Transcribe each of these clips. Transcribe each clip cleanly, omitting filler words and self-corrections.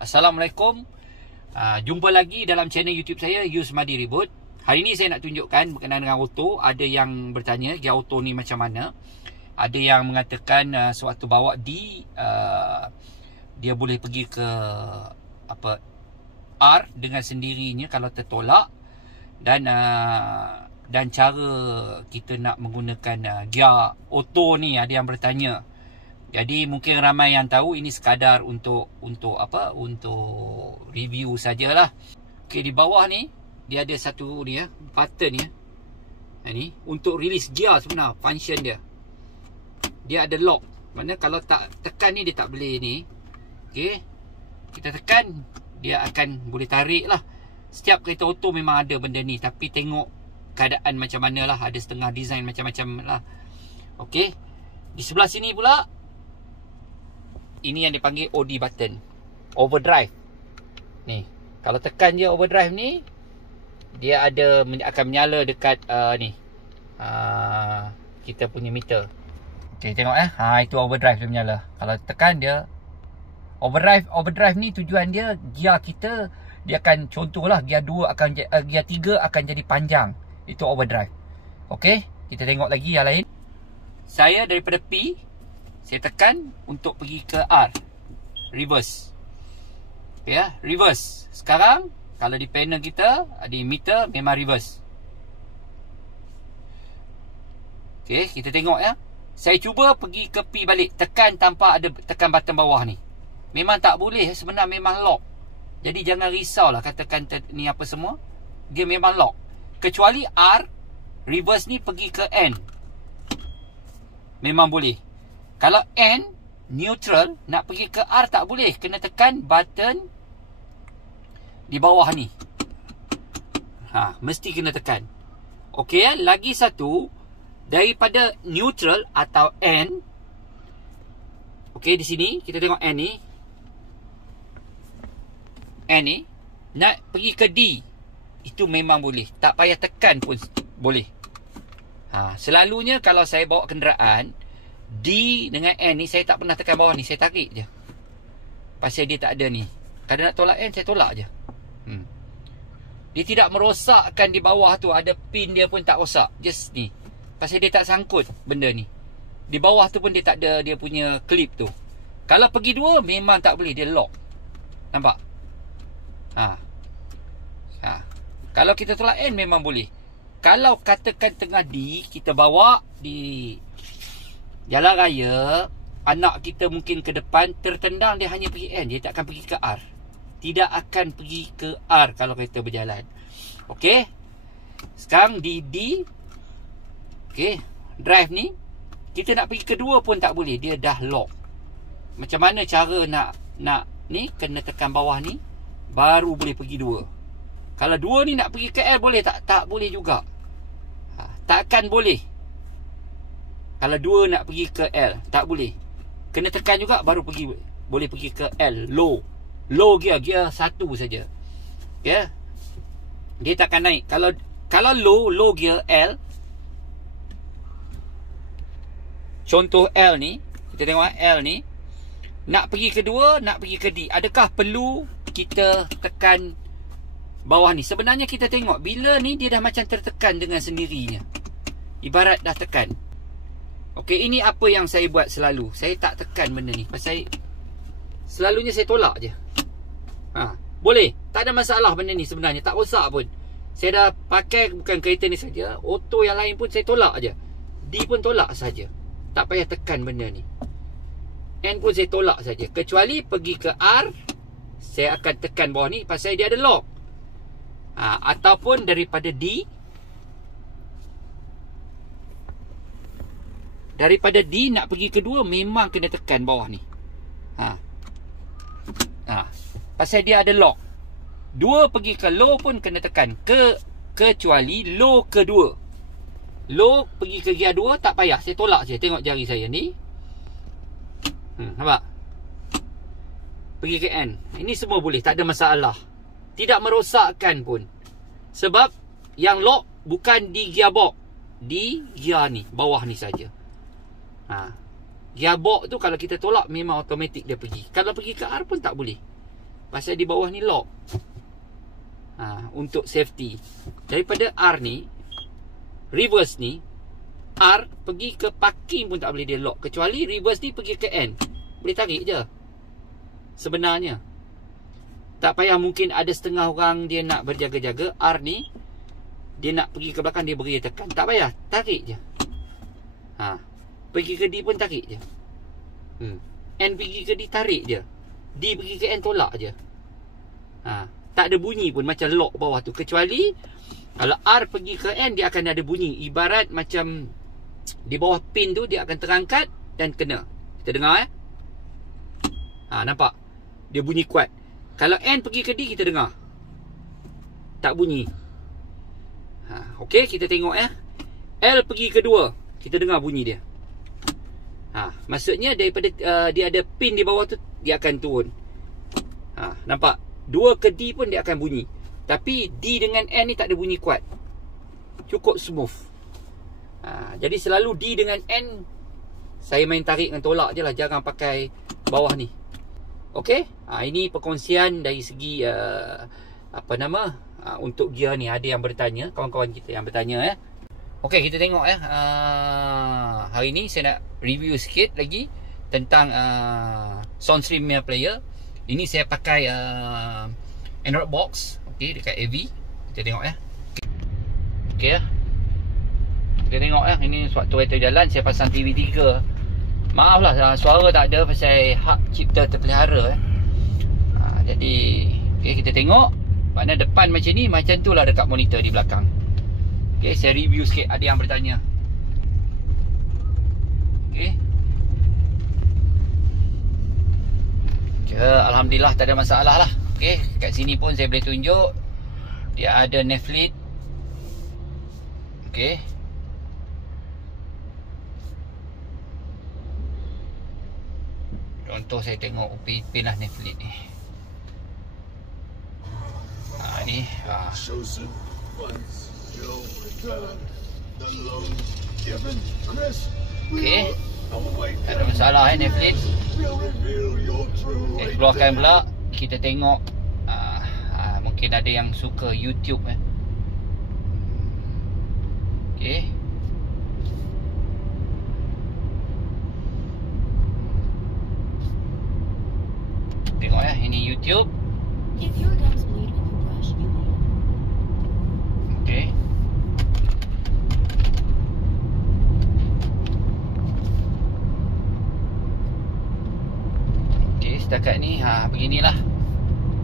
Assalamualaikum. Jumpa lagi dalam channel YouTube saya, Yusmadi Ribut. Hari ini saya nak tunjukkan berkenaan dengan auto. Ada yang bertanya gear auto ni macam mana. Ada yang mengatakan sewaktu bawa dia boleh pergi ke R dengan sendirinya kalau tertolak. Dan cara kita nak menggunakan gear auto ni, ada yang bertanya. Jadi mungkin ramai yang tahu ini sekadar untuk review sajalah. Okey, di bawah ni dia ada satu ni button ni. Ini untuk release gear sebenar, function dia. Dia ada lock. Mana kalau tak tekan ni dia tak boleh ni. Okey. Kita tekan dia akan boleh tarik lah. Setiap kereta auto memang ada benda ni, tapi tengok keadaan macam mana lah. Ada setengah design macam-macam lah. Okey. Di sebelah sini pula, ini yang dipanggil OD button, overdrive. Ni, kalau tekan je overdrive ni, dia akan menyala dekat kita punya meter. Okey, tengok itu overdrive dia menyala. Kalau tekan dia overdrive ni tujuan dia gear kita, dia akan contohlah gear 3 akan jadi panjang. Itu overdrive. Okey, kita tengok lagi yang lain. Saya daripada P, saya tekan untuk pergi ke R, reverse. Ya, reverse. Sekarang kalau di panel kita, di meter memang reverse. Okey, kita tengok ya. Saya cuba pergi ke P balik, tekan tanpa ada tekan button bawah ni. Memang tak boleh, sebenarnya memang lock. Jadi jangan risaulah katakan ni apa semua. Dia memang lock. Kecuali R, reverse ni pergi ke N, memang boleh. Kalau N, neutral, nak pergi ke R tak boleh. Kena tekan button di bawah ni. Mesti kena tekan. Okey, lagi satu. Daripada neutral atau N. Okey, di sini kita tengok N ni. N ni nak pergi ke D, itu memang boleh. Tak payah tekan pun boleh. Selalunya kalau saya bawa kenderaan D dengan N ni, saya tak pernah tekan bawah ni, saya tarik je. Pasal dia tak ada ni. Kalau nak tolak N, saya tolak je. Dia tidak merosakkan di bawah tu. Ada pin dia pun tak rosak. Just ni. Pasal dia tak sangkut benda ni. Di bawah tu pun dia tak ada dia punya clip tu. Kalau pergi dua, memang tak boleh. Dia lock. Nampak? Kalau kita tolak N, memang boleh. Kalau katakan tengah D, kita bawa di jalan raya, anak kita mungkin ke depan tertendang, dia hanya pergi N, dia tak akan pergi ke R. Tidak akan pergi ke R kalau kereta berjalan. Okey. Sekarang di D. Okey, drive ni kita nak pergi kedua pun tak boleh, dia dah lock. Macam mana cara nak ni, kena tekan bawah ni baru boleh pergi dua. Kalau dua ni nak pergi ke L boleh tak boleh juga. Takkan boleh. Kalau dua nak pergi ke L, tak boleh. Kena tekan juga baru boleh pergi ke L, low. Low gear 1 saja. Ya. Dia takkan naik. Kalau low gear L. Contoh L ni, kita tengok L ni. Nak pergi ke 2, nak pergi ke D. Adakah perlu kita tekan bawah ni? Sebenarnya kita tengok bila ni dia dah macam tertekan dengan sendirinya. Ibarat dah tekan. Okey, ini apa yang saya buat selalu. Saya tak tekan benda ni. Pasal selalunya saya tolak je. Boleh. Tak ada masalah benda ni sebenarnya. Tak rosak pun. Saya dah pakai bukan kereta ni saja. Auto yang lain pun saya tolak je. D pun tolak saja. Tak payah tekan benda ni. N pun saya tolak saja. Kecuali pergi ke R, saya akan tekan bawah ni pasal dia ada lock. Ataupun daripada D. Daripada D nak pergi kedua, memang kena tekan bawah ni. Pasal dia ada lock. 2 pergi ke low pun kena tekan. Kecuali low kedua. Low pergi ke gear 2 tak payah. Saya tolak je. Tengok jari saya ni. Nampak? Pergi ke N. Ini semua boleh. Tak ada masalah. Tidak merosakkan pun. Sebab yang lock bukan di gearbox. Di gear ni. Bawah ni saja. Gearbox tu kalau kita tolak memang automatik dia pergi. Kalau pergi ke R pun tak boleh. Pasal di bawah ni lock. Untuk safety. Daripada R ni, reverse ni, R pergi ke parking pun tak boleh dia lock. Kecuali reverse ni pergi ke N. Boleh tarik je. Sebenarnya. Tak payah, mungkin ada setengah orang dia nak berjaga-jaga. R ni, dia nak pergi ke belakang, dia beri tekan. Tak payah, tarik je. Pergi ke D pun tarik je. N pergi ke D, tarik je. D pergi ke N, tolak je. Tak ada bunyi pun macam lock bawah tu. Kecuali kalau R pergi ke N, dia akan ada bunyi. Ibarat macam di bawah pin tu, dia akan terangkat dan kena. Kita dengar nampak? Dia bunyi kuat. Kalau N pergi ke D, kita dengar tak bunyi. Okey, kita tengok L pergi ke 2, kita dengar bunyi dia. Maksudnya daripada dia ada pin di bawah tu, dia akan turun. Nampak? 2 ke D pun dia akan bunyi. Tapi D dengan N ni tak ada bunyi kuat. Cukup smooth. Jadi selalu D dengan N, saya main tarik dengan tolak je lah. Jarang pakai bawah ni. Okey, ini perkongsian dari segi untuk gear ni. Ada yang bertanya, kawan-kawan kita yang bertanya Okey, kita tengok hari ni saya nak review sikit lagi tentang Soundstream player. Ini saya pakai Android box, okey, dekat AV. Kita tengok Okey kita tengok ini suatu kereta jalan saya pasang TV 3. Maaf lah suara tak ada pasal hak cipta terpelihara Jadi okay, kita tengok mana depan macam ni, macam tu lah dekat monitor di belakang. Okay, saya review sikit. Ada yang bertanya. Okay, Alhamdulillah tak ada masalah lah. Okay, kat sini pun saya boleh tunjuk dia ada Netflix. Okay, contoh saya tengok Upin lah Netflix ni. Ni okey, tak ada masalah Netflix. Saya keluarkan pula, kita tengok. Mungkin ada yang suka YouTube okey. Tengok ini YouTube. Okey. Okey, setakat ni beginilah.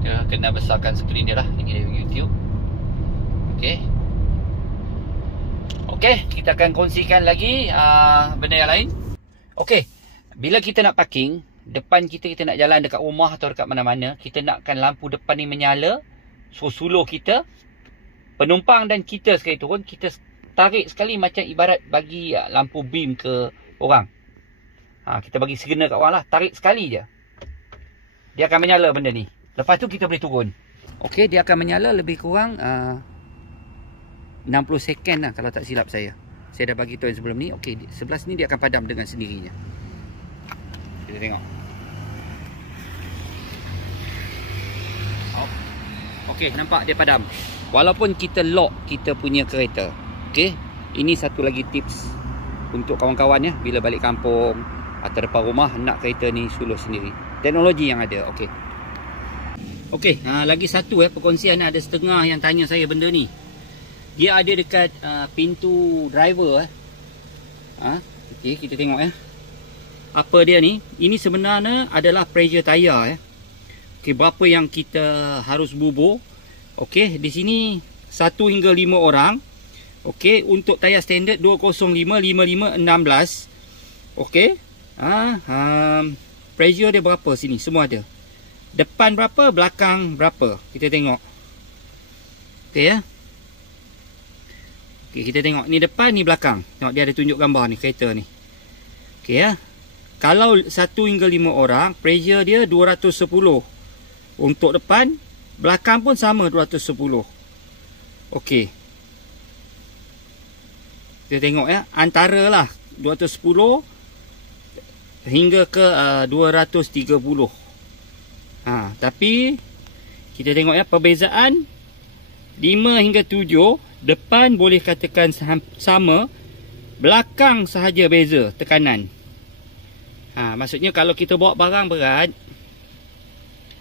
Dia kena besarkan skrin dia lah. Ini dia YouTube. Okey. Okey, kita akan kongsikan lagi benda yang lain. Okey, bila kita nak parking depan kita nak jalan dekat rumah atau dekat mana-mana, kita nakkan lampu depan ni menyala. So suluh kita, penumpang dan kita sekali turun, kita tarik sekali macam ibarat bagi lampu beam ke orang. Kita bagi signal kat orang lah. Tarik sekali je, dia akan menyala benda ni. Lepas tu kita boleh turun. Okey, dia akan menyala lebih kurang 60 second lah kalau tak silap saya. Saya dah bagi tahu sebelum ni. Okey, sebelah sini dia akan padam dengan sendirinya. Kita tengok. Okey, nampak dia padam. Walaupun kita lock kita punya kereta. Okey, ini satu lagi tips untuk kawan-kawan bila balik kampung atau depan rumah nak kereta ni suluh sendiri. Teknologi yang ada. Okey. Okey, lagi satu perkongsian ada setengah yang tanya saya benda ni. Dia ada dekat pintu driver okey, kita tengok apa dia ni. Ini sebenarnya adalah pressure tayar okey, berapa yang kita harus bubur. Okey, di sini 1 hingga 5 orang. Okey, untuk tayar standard 205, 55, 16. Okey. Pressure dia berapa sini? Semua ada. Depan berapa, belakang berapa. Kita tengok. Okey Okey, kita tengok ni depan, ni belakang. Tengok dia ada tunjuk gambar ni kereta ni. Okey Kalau 1 hingga 5 orang, pressure dia 210. Untuk depan, belakang pun sama 210. Okey. Kita tengok antaralah 210 hingga ke 230. Tapi Kita tengok ya perbezaan 5 hingga 7. Depan boleh katakan sama, belakang sahaja beza tekanan. Maksudnya kalau kita bawa barang berat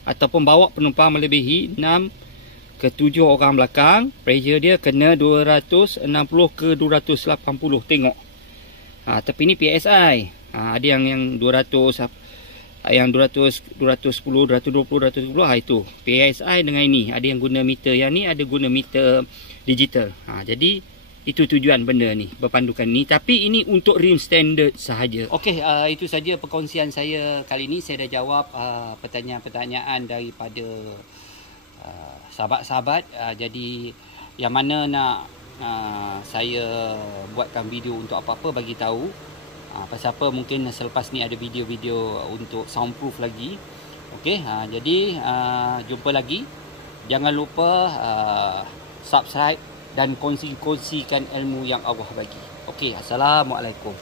ataupun bawa penumpang melebihi 6 ke 7 orang belakang, pressure dia kena 260 ke 280. Tengok. Tapi ni PSI. Ada yang 200, yang 200, 210, 220, 220. Itu PSI dengan ini. Ada yang guna meter yang ni, ada guna meter digital. Jadi itu tujuan benda ni, berpandukan ni. Tapi ini untuk rim standard sahaja. Okey, itu saja perkongsian saya kali ni. Saya dah jawab pertanyaan-pertanyaan daripada sahabat-sahabat. Jadi yang mana nak saya buatkan video untuk apa-apa, bagi tahu. Pasal apa mungkin selepas ni ada video-video untuk soundproof lagi. Okey, jadi jumpa lagi. Jangan lupa subscribe dan kongsikan ilmu yang Allah bagi. Okey, assalamualaikum.